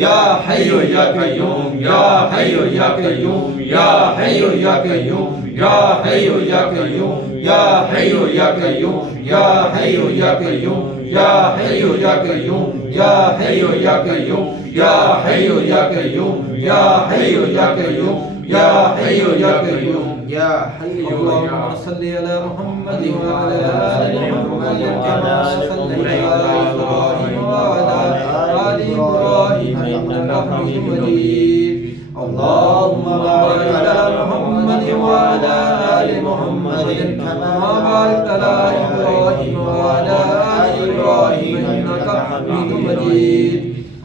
या हय्यु या कय्यूम या हय्यु या कय्यूम या हय्यु या कय्यूम या हय्यु या कय्यूम या हय्यु या कय्यूम या हय्यु या कय्यूम या हय्यु या कय्यूम या हय्यु या कय्यूम या हय्यु या कय्यूम या हय्यु या कय्यूम या हय्यु या कय्यूम या हय्यु اللهم صل على محمد وعلى آل محمد كما صليت على إبراهيم وعلى آل إبراهيم إنك حميد مجيد اللهم بارك على محمد وعلى آل محمد كما باركت على إبراهيم وعلى آل إبراهيم إنك حميد مجيد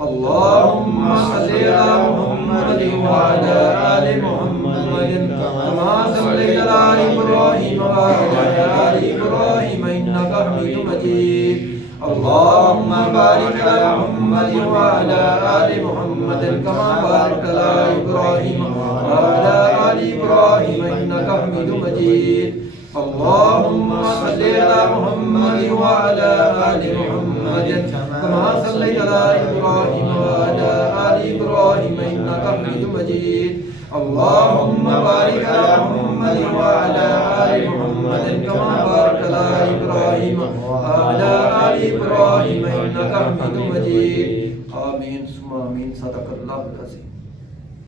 اللهم صل على محمد وعلى آل محمد كما صليت على إبراهيم وعلى آل إبراهيم إنك حميد مجيد اللهم بارك على محمد وعلى آل محمد كما باركت على إبراهيم وعلى آل إبراهيم إنك حميد مجيد اللهم صل على محمد وعلى آل محمد كما صليت على إبراهيم وعلى آل إبراهيم إنك حميد مجيد اللهم بارك على محمد وعلى آل محمد كما باركت على إبراهيم وعلى آل إبراهيم إنك حميد مجيد آمين ثم آمين صدق الله العظيم.